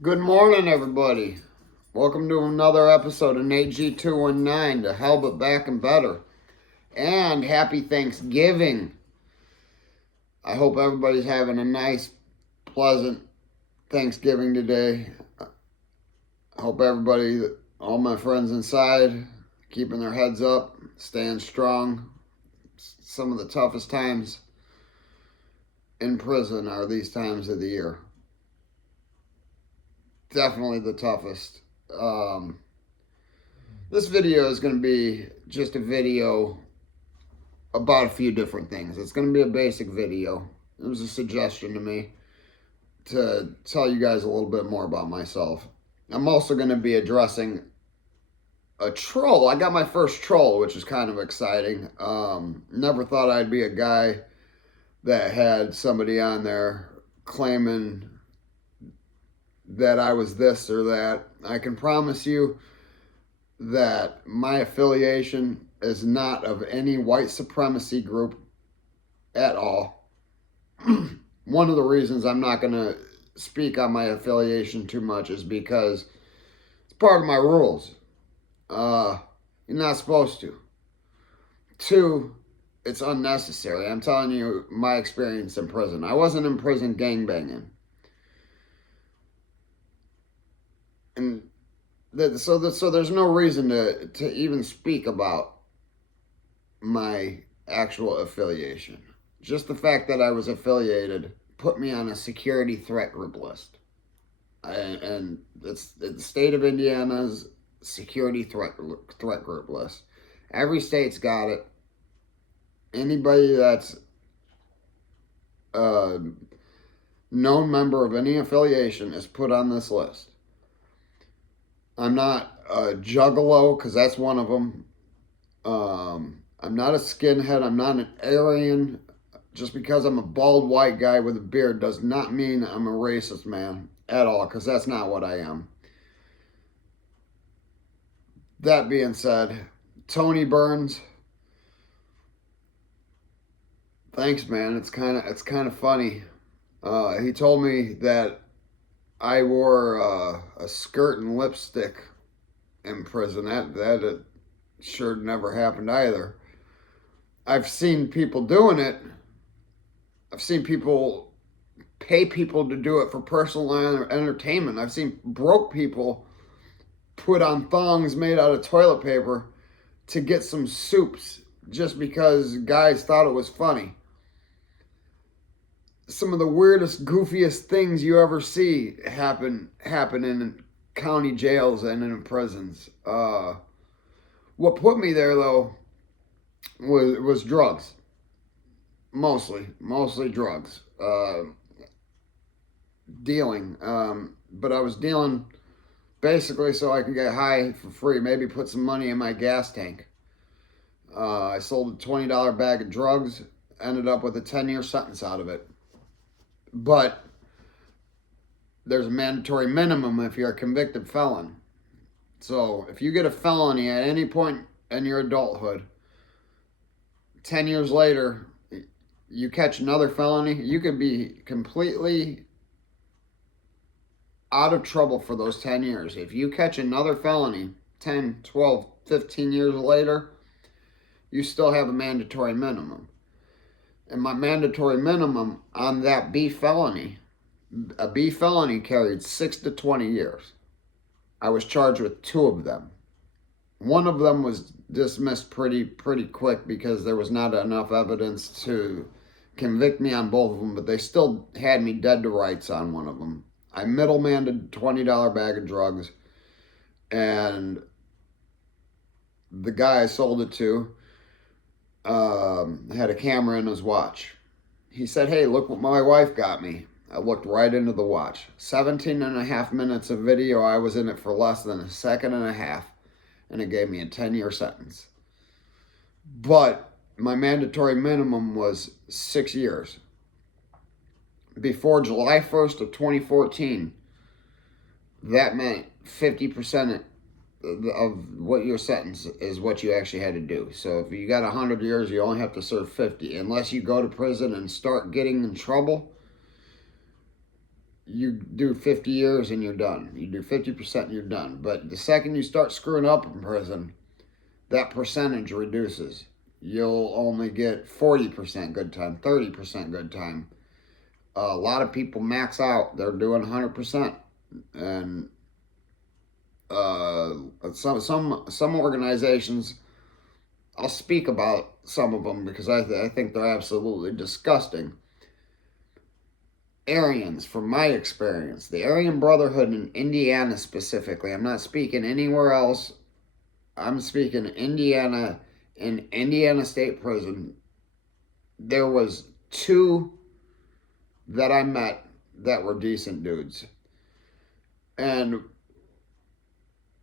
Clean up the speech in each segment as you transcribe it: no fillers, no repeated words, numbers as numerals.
Good morning, everybody. Welcome to another episode of Nate G219, to Hell But Back and Better. And happy Thanksgiving. I hope everybody's having a nice, pleasant Thanksgiving today. I hope everybody, all my friends inside, keeping their heads up, staying strong. Some of the toughest times in prison are these times of the year. Definitely the toughest. This video is going to be just a video about a few different things. It's going to be a basic video. It was a suggestion to me to tell you guys a little bit more about myself. I'm also going to be addressing a troll. I got my first troll, which is kind of exciting. Never thought I'd be a guy that had somebody on there claiming that I was this or that. I can promise you that my affiliation is not of any white supremacy group at all. One of the reasons I'm not going to speak on my affiliation too much is because it's part of my rules. You're not supposed to. Two, it's unnecessary. I'm telling you my experience in prison. I wasn't in prison gangbanging. And so there's no reason to even speak about my actual affiliation. Just the fact that I was affiliated put me on a security threat group list. And it's the state of Indiana's security threat group list. Every state's got it. Anybody that's a known member of any affiliation is put on this list. I'm not a juggalo, because that's one of them. I'm not a skinhead. I'm not an Aryan. Just because I'm a bald white guy with a beard does not mean I'm a racist, man, at all, because that's not what I am. That being said, Tony Burns, thanks, man. It's kind of funny. He told me that I wore a skirt and lipstick in prison. That sure never happened either. I've seen people doing it. I've seen people pay people to do it for personal entertainment. I've seen broke people put on thongs made out of toilet paper to get some soups just because guys thought it was funny. Some of the weirdest, goofiest things you ever see happen in county jails and in prisons. What put me there, though, was drugs. Mostly drugs. Dealing. But I was dealing basically so I could get high for free, maybe put some money in my gas tank. I sold a $20 bag of drugs, ended up with a 10-year sentence out of it. But there's a mandatory minimum if you're a convicted felon. So if you get a felony at any point in your adulthood, 10 years later, you catch another felony, you could be completely out of trouble for those 10 years. If you catch another felony 10, 12, 15 years later, you still have a mandatory minimum. And my mandatory minimum on that B felony, a B felony carried 6 to 20 years. I was charged with 2 of them. One of them was dismissed pretty quick because there was not enough evidence to convict me on both of them, but they still had me dead to rights on one of them. I middlemaned a $20 bag of drugs, and the guy I sold it to had a camera in his watch. He said, "Hey, look what my wife got me." I looked right into the watch. 17 and a half minutes of video. I was in it for less than a second and a half, and it gave me a 10-year sentence. But my mandatory minimum was 6 years. Before July 1st of 2014, that meant 50% of what your sentence is what you actually had to do. So if you got 100 years, you only have to serve 50. Unless you go to prison and start getting in trouble, you do 50 years and you're done. You do 50% and you're done. But the second you start screwing up in prison, that percentage reduces. You'll only get 40% good time, 30% good time. A lot of people max out. They're doing 100%. And some organizations, I'll speak about some of them because I think they're absolutely disgusting. Aryans, from my experience, the Aryan Brotherhood in Indiana specifically, I'm not speaking anywhere else. I'm speaking Indiana, in Indiana State Prison. There was two that I met that were decent dudes. And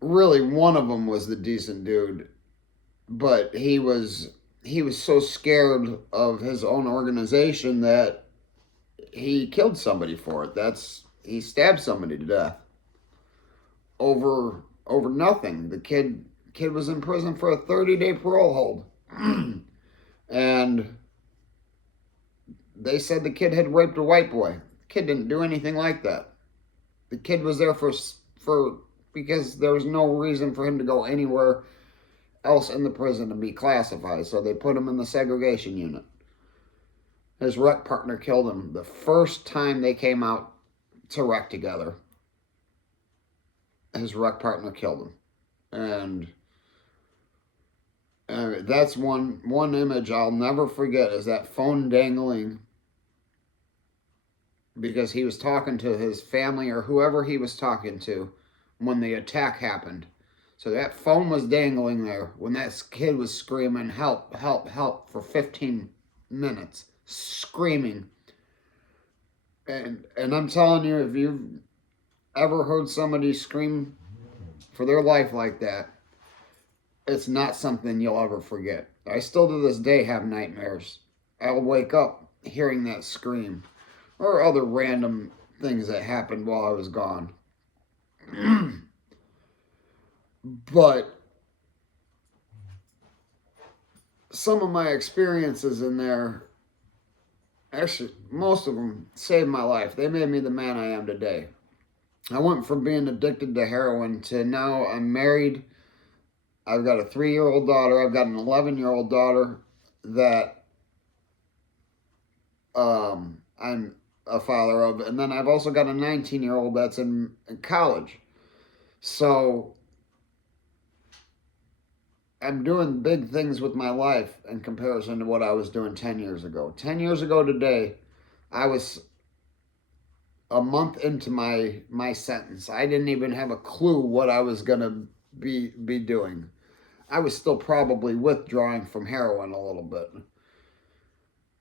really one of them was the decent dude, but he was so scared of his own organization that he killed somebody for it. He stabbed somebody to death over nothing. The kid was in prison for a 30-day parole hold. And they said the kid had raped a white boy. The kid didn't do anything like that. The kid was there for because there was no reason for him to go anywhere else in the prison to be classified. So they put him in the segregation unit. His rec partner killed him the first time they came out to rec together. His rec partner killed him. And that's one image I'll never forget, is that phone dangling, because he was talking to his family or whoever he was talking to when the attack happened. So that phone was dangling there when that kid was screaming, help, help, help, for 15 minutes, screaming. And I'm telling you, if you've ever heard somebody scream for their life like that, it's not something you'll ever forget. I still to this day have nightmares. I'll wake up hearing that scream, or other random things that happened while I was gone. But some of my experiences in there, actually, most of them saved my life. They made me the man I am today. I went from being addicted to heroin to now I'm married. I've got a 3-year-old daughter. I've got an 11-year-old daughter that I'm a father of. And then I've also got a 19-year-old that's in college. So I'm doing big things with my life in comparison to what I was doing 10 years ago. 10 years ago today, I was a month into my sentence. I didn't even have a clue what I was going to be doing. I was still probably withdrawing from heroin a little bit.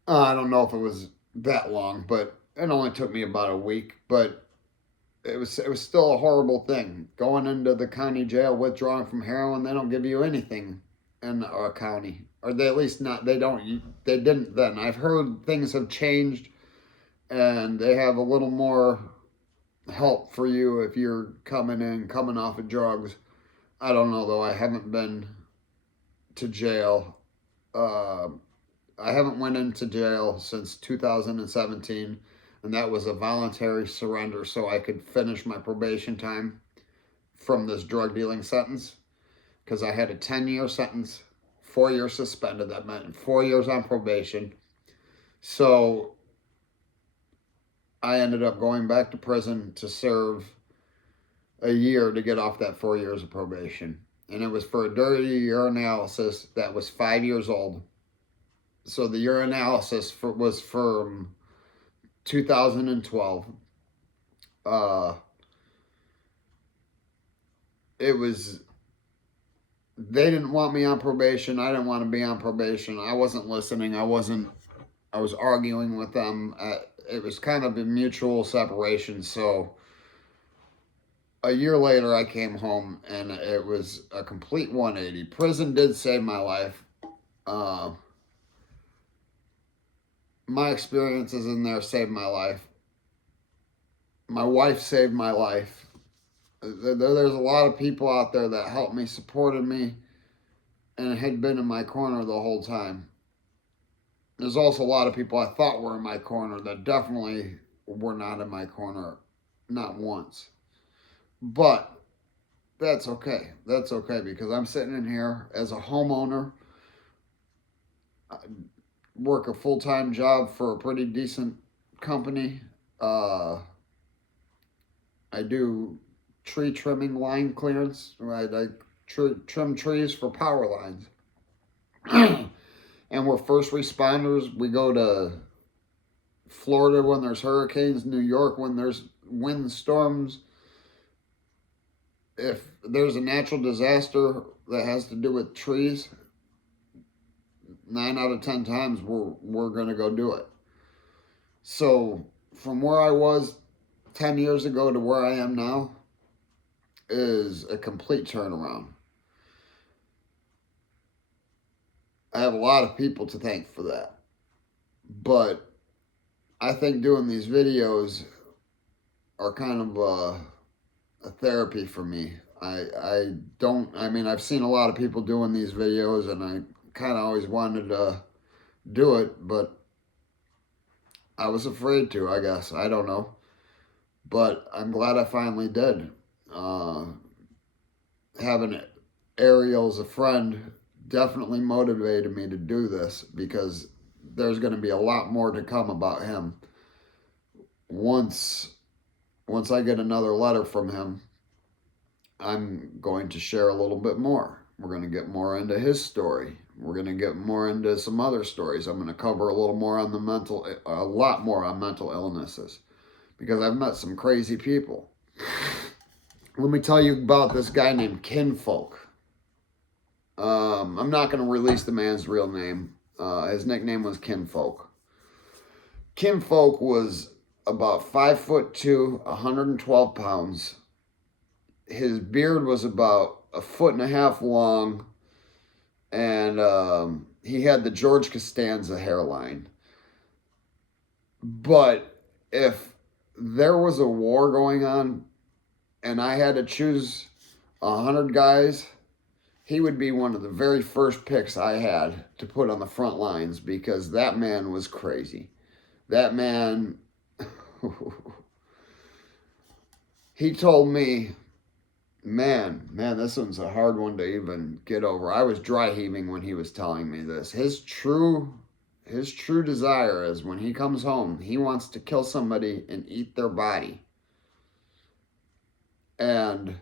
I don't know if it was that long, but it only took me about a week. But it was still a horrible thing. Going into the county jail withdrawing from heroin, they don't give you anything in our county. Or they at least not, they didn't then. I've heard things have changed and they have a little more help for you if you're coming off of drugs. I don't know though. I haven't been to jail. I haven't went into jail since 2017, and that was a voluntary surrender so I could finish my probation time from this drug dealing sentence, because I had a 10-year sentence, 4 years suspended. That meant 4 years on probation. So I ended up going back to prison to serve a year to get off that 4 years of probation. And it was for a dirty urinalysis that was 5 years old. So the urinalysis was from 2012. They didn't want me on probation. I didn't want to be on probation. I wasn't listening. I was arguing with them. It was kind of a mutual separation. So a year later, I came home, and it was a complete 180. Prison did save my life. My experiences in there saved my life. My wife saved my life. There's a lot of people out there that helped me, supported me, and had been in my corner the whole time. There's also a lot of people I thought were in my corner that definitely were not in my corner not once. But that's okay. That's okay because I'm sitting in here as a homeowner, I work a full time job for a pretty decent company. Uh, I do tree trimming, line clearance. Right, I trim trees for power lines. And we're first responders. We go to Florida when there's hurricanes, New York when there's wind storms. If there's a natural disaster that has to do with trees, 9 out of 10 times we're gonna go do it. So from where I was 10 years ago to where I am now is a complete turnaround. I have a lot of people to thank for that. But I think doing these videos are kind of a therapy for me. I don't, I mean, I've seen a lot of people doing these videos and I kind of always wanted to do it, but I was afraid to, I guess. I don't know. But I'm glad I finally did. Uh, Having Ariel as a friend definitely motivated me to do this because there's going to be a lot more to come about him. Once I get another letter from him, I'm going to share a little bit more. We're going to get more into his story. We're going to get more into some other stories. I'm going to cover a little more on a lot more on mental illnesses because I've met some crazy people. Let me tell you about this guy named Kinfolk. I'm not going to release the man's real name. His nickname was Kinfolk. Kinfolk was about 5'2", 112 pounds. His beard was about a foot and a half long, and he had the George Costanza hairline. But if there was a war going on and I had to choose 100 guys, he would be one of the very first picks I had to put on the front lines because that man was crazy. That man, he told me, man, this one's a hard one to even get over. I was dry heaving when he was telling me this. His true desire is when he comes home, he wants to kill somebody and eat their body. And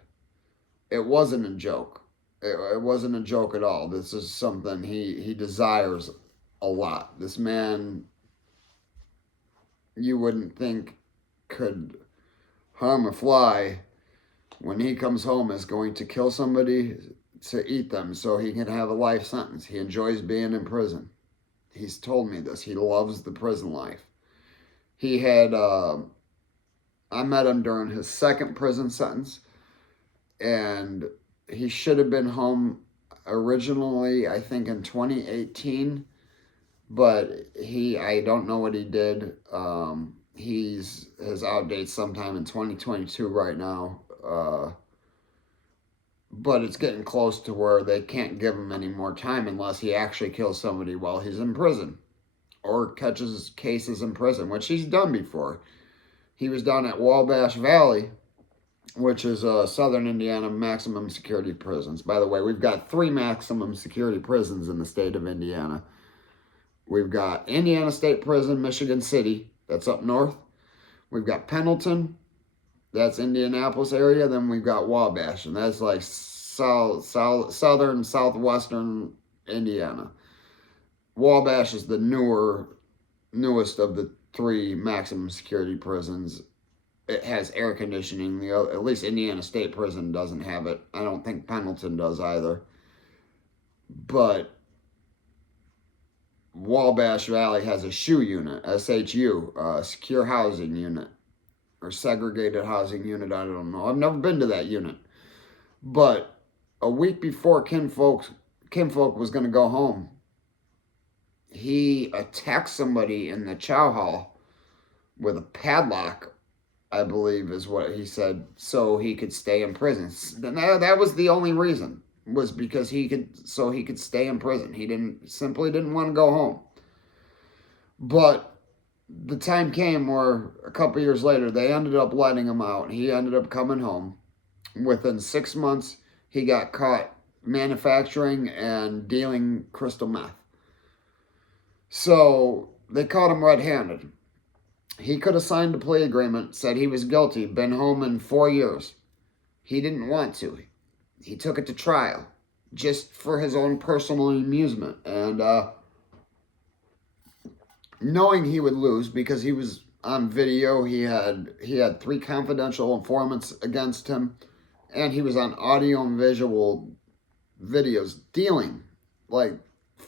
it wasn't a joke. It wasn't a joke at all. This is something he desires a lot. This man, you wouldn't think could harm a fly, when he comes home is going to kill somebody to eat them so he can have a life sentence. He enjoys being in prison. He's told me this. He loves the prison life. He had, I met him during his second prison sentence, and he should have been home originally, I think, in 2018, but I don't know what he did. His outdates sometime in 2022 right now. But it's getting close to where they can't give him any more time unless he actually kills somebody while he's in prison or catches cases in prison, which he's done before. He was down at Wabash Valley, which is Southern Indiana maximum security prisons. By the way, we've got 3 maximum security prisons in the state of Indiana. We've got Indiana State Prison, Michigan City, that's up north. We've got Pendleton, that's Indianapolis area. Then we've got Wabash, and that's like southern, southwestern Indiana. Wabash is the newest of the 3 maximum security prisons. It has air conditioning. At least Indiana State Prison doesn't have it. I don't think Pendleton does either. But Wabash Valley has a SHU unit, SHU, secure housing unit, or segregated housing unit. I don't know. I've never been to that unit. But a week before Kinfolk was going to go home, he attacked somebody in the chow hall with a padlock, I believe is what he said, so he could stay in prison. That was the only reason, was because he could stay in prison. He simply didn't want to go home. But the time came where a couple years later they ended up letting him out. He ended up coming home. Within 6 months, he got caught manufacturing and dealing crystal meth. So they caught him red-handed. He could have signed a plea agreement, said he was guilty, been home in 4 years. He didn't want to. He took it to trial just for his own personal amusement. And knowing he would lose because he was on video, he had 3 confidential informants against him, and he was on audio and visual videos dealing like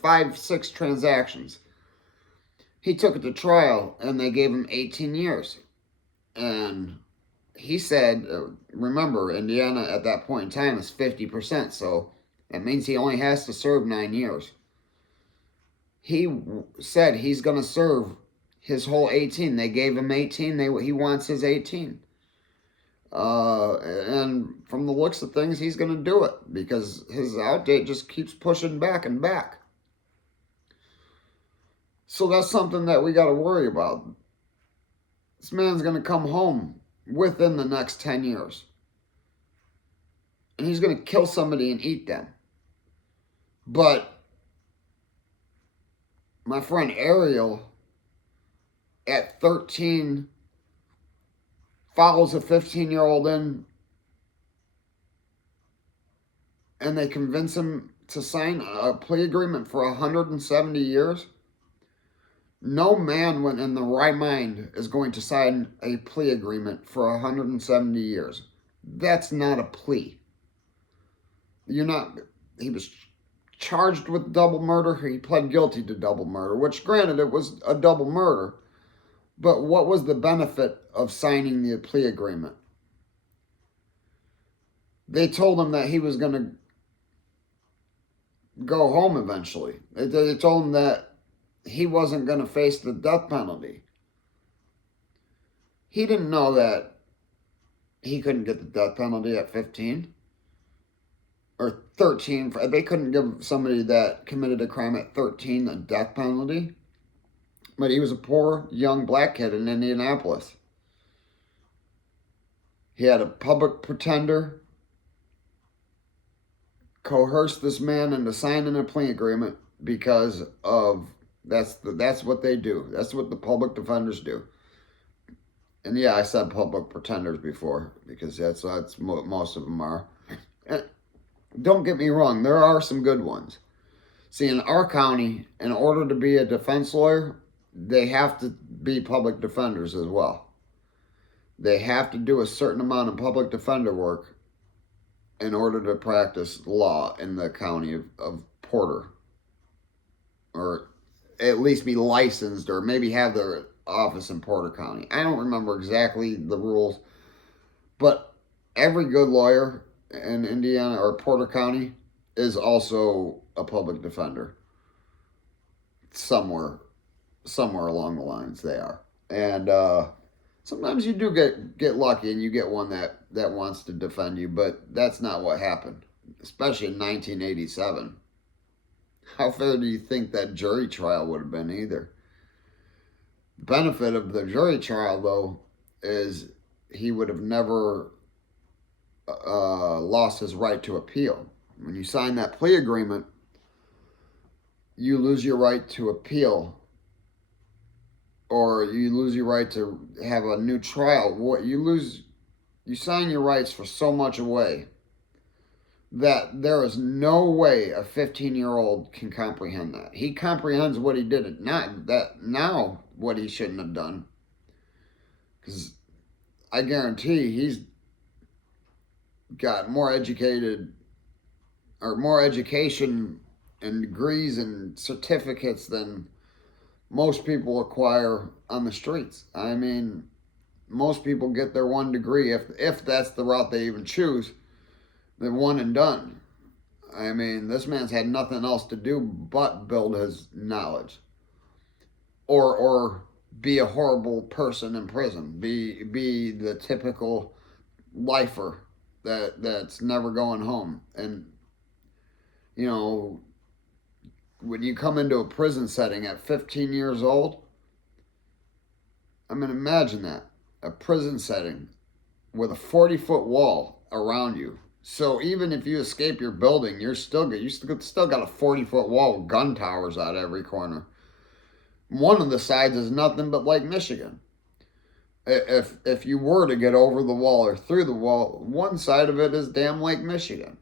5-6 transactions. He took it to trial, and they gave him 18 years. And he said, remember, Indiana at that point in time is 50%, so that means he only has to serve 9 years. He said he's going to serve his whole 18. They gave him 18. He wants his 18. And from the looks of things, he's going to do it because his out date just keeps pushing back and back. So that's something that we got to worry about. This man's going to come home within the next 10 years. And he's going to kill somebody and eat them. But my friend Ariel, at 13, follows a 15-year-old in, and they convince him to sign a plea agreement for 170 years. No man when in the right mind is going to sign a plea agreement for 170 years. That's not a plea. He was charged with double murder. He pled guilty to double murder, which granted it was a double murder. But what was the benefit of signing the plea agreement? They told him that he was going to go home eventually. They told him that he wasn't going to face the death penalty. He didn't know that he couldn't get the death penalty at 15 or 13. They couldn't give somebody that committed a crime at 13 a death penalty. But he was a poor young black kid in Indianapolis. He had a public pretender coerce this man into signing a plea agreement because of that's what they do. That's what the public defenders do. And yeah, I said public pretenders before because that's what most of them are. And don't get me wrong, there are some good ones. See, in our county, in order to be a defense lawyer, they have to be public defenders as well. They have to do a certain amount of public defender work in order to practice law in the county of Porter. Or at least be licensed or maybe have their office in Porter County. I don't remember exactly the rules, but every good lawyer in Indiana or Porter County is also a public defender. Somewhere along the lines they are. And sometimes you do get lucky and you get one that wants to defend you, but that's not what happened, especially in 1987. How fair do you think that jury trial would have been either? The benefit of the jury trial, though, is he would have never lost his right to appeal. When you sign that plea agreement, you lose your right to appeal, or you lose your right to have a new trial. You sign your rights for so much away that there is no way a 15-year-old can comprehend that. He comprehends what he did, not that now what he shouldn't have done. Because I guarantee he's got more education and degrees and certificates than most people acquire on the streets. I mean, most people get their 1 degree, if that's the route they even choose. They're one and done. I mean, this man's had nothing else to do but build his knowledge. Or be a horrible person in prison. Be the typical lifer that's never going home. And, you know, when you come into a prison setting at 15 years old, I mean, imagine that. A prison setting with a 40-foot wall around you. So even if you escape your building, you still got a 40-foot wall with gun towers out every corner. One of the sides is nothing but Lake Michigan. If you were to get over the wall or through the wall, one side of it is damn Lake Michigan.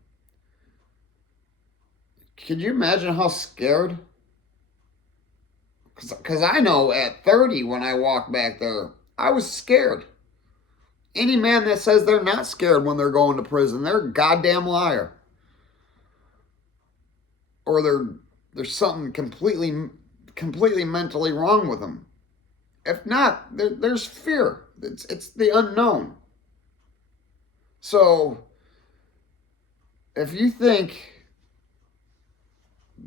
Could you imagine how scared? Because I know at 30 when I walked back there, I was scared. Any man that says they're not scared when they're going to prison, they're a goddamn liar. Or there's something completely mentally wrong with them. If not, there's fear. It's the unknown. So if you think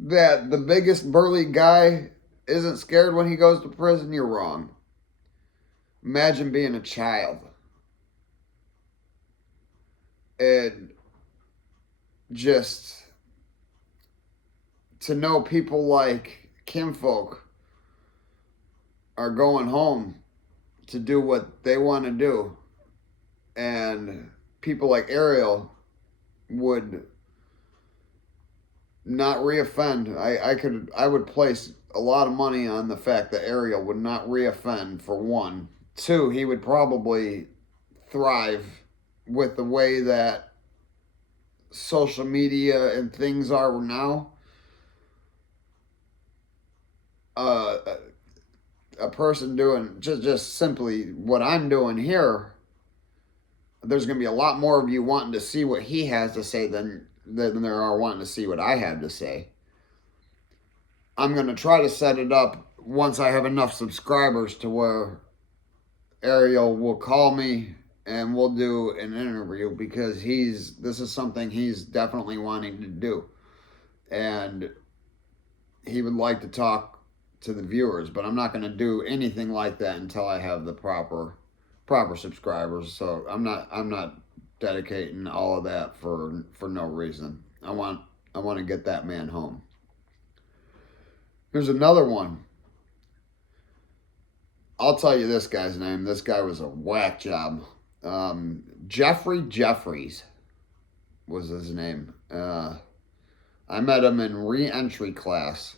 that the biggest burly guy isn't scared when he goes to prison, you're wrong. Imagine being a child and just to know people like Kinfolk are going home to do what they want to do, and people like Ariel would not reoffend. I would place a lot of money on the fact that Ariel would not reoffend, for one. Two, he would probably thrive with the way that social media and things are now. A person doing just simply what I'm doing here, there's going to be a lot more of you wanting to see what he has to say than there are wanting to see what I have to say. I'm going to try to set it up once I have enough subscribers to where Ariel will call me and we'll do an interview, because this is something he's definitely wanting to do. And he would like to talk to the viewers, but I'm not going to do anything like that until I have the proper subscribers. So I'm not dedicating all of that for no reason. I want to get that man home. Here's another one. I'll tell you this guy's name. This guy was a whack job. Jeffrey Jeffries was his name. I met him in re-entry class.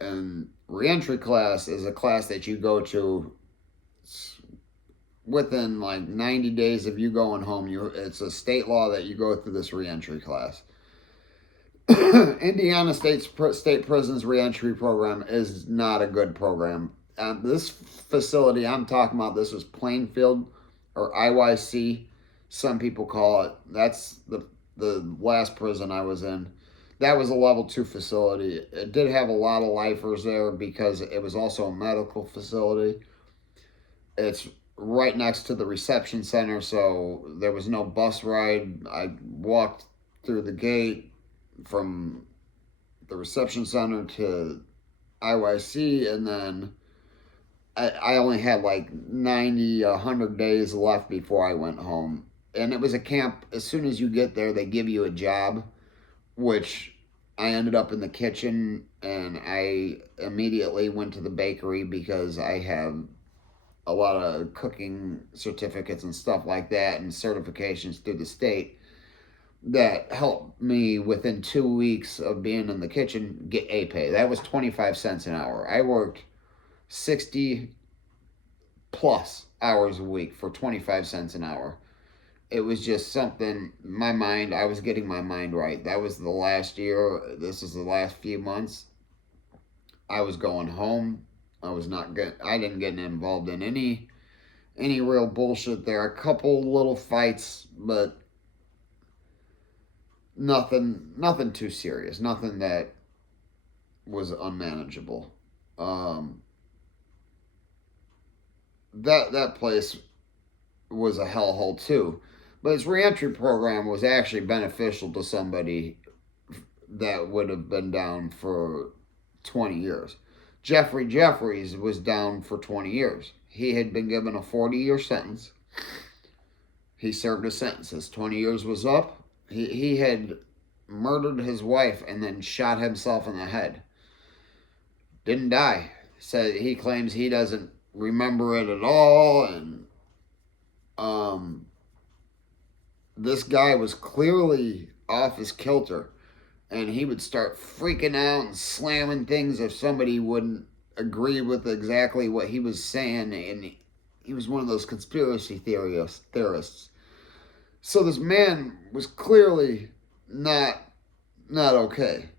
And re-entry class is a class that you go to within like 90 days of you going home. It's a state law that you go through this re-entry class. Indiana State Prison's re-entry program is not a good program. This facility I'm talking about, this was Plainfield, or IYC, some people call it. That's the last prison I was in. That was a level 2 facility. It did have a lot of lifers there because it was also a medical facility. It's right next to the reception center, so there was no bus ride. I walked through the gate from the reception center to IYC, and then I only had like 90, 100 days left before I went home. And it was a camp. As soon as you get there, they give you a job, which I ended up in the kitchen, and I immediately went to the bakery because I have a lot of cooking certificates and stuff like that and certifications through the state that helped me within 2 weeks of being in the kitchen get a pay. That was 25 cents an hour. I worked 60 plus hours a week for 25 cents an hour. It was just something, I was getting my mind right. That was the last year. This is the last few months. I was going home. I didn't get involved in any real bullshit there. A couple little fights, but nothing too serious. Nothing that was unmanageable. That place was a hellhole too. But his reentry program was actually beneficial to somebody that would have been down for 20 years. Jeffrey Jeffries was down for 20 years. He had been given a 40-year sentence. He served his sentence. His 20 years was up. He had murdered his wife and then shot himself in the head. Didn't die. Said he claims he doesn't remember it at all. And this guy was clearly off his kilter, and he would start freaking out and slamming things if somebody wouldn't agree with exactly what he was saying. And he was one of those conspiracy theorists. So this man was clearly not okay.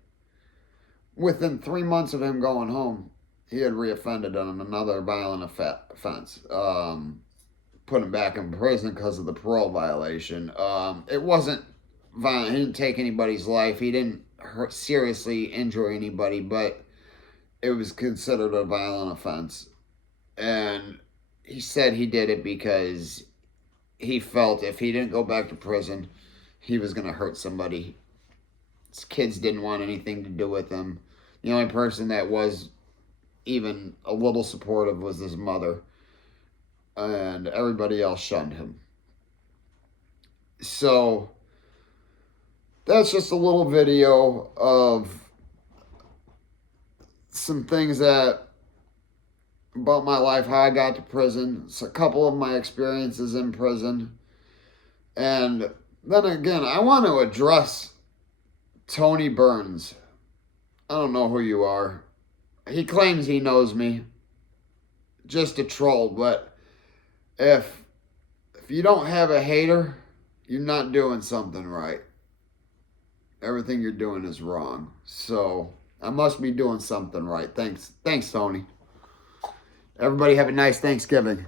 Within 3 months of him going home, he had reoffended on another violent offense. Put him back in prison because of the parole violation. It wasn't violent. He didn't take anybody's life. He didn't seriously injure anybody, but it was considered a violent offense. And he said he did it because he felt if he didn't go back to prison, he was going to hurt somebody. His kids didn't want anything to do with him. The only person that was even a little supportive was his mother, and everybody else shunned him. So that's just a little video of some things that about my life, how I got to prison. It's a couple of my experiences in prison. And then again, I want to address Tony Burns. I don't know who you are. He claims he knows me. Just a troll, but if you don't have a hater, you're not doing something right. Everything you're doing is wrong. So I must be doing something right. Thanks, Tony. Everybody have a nice Thanksgiving.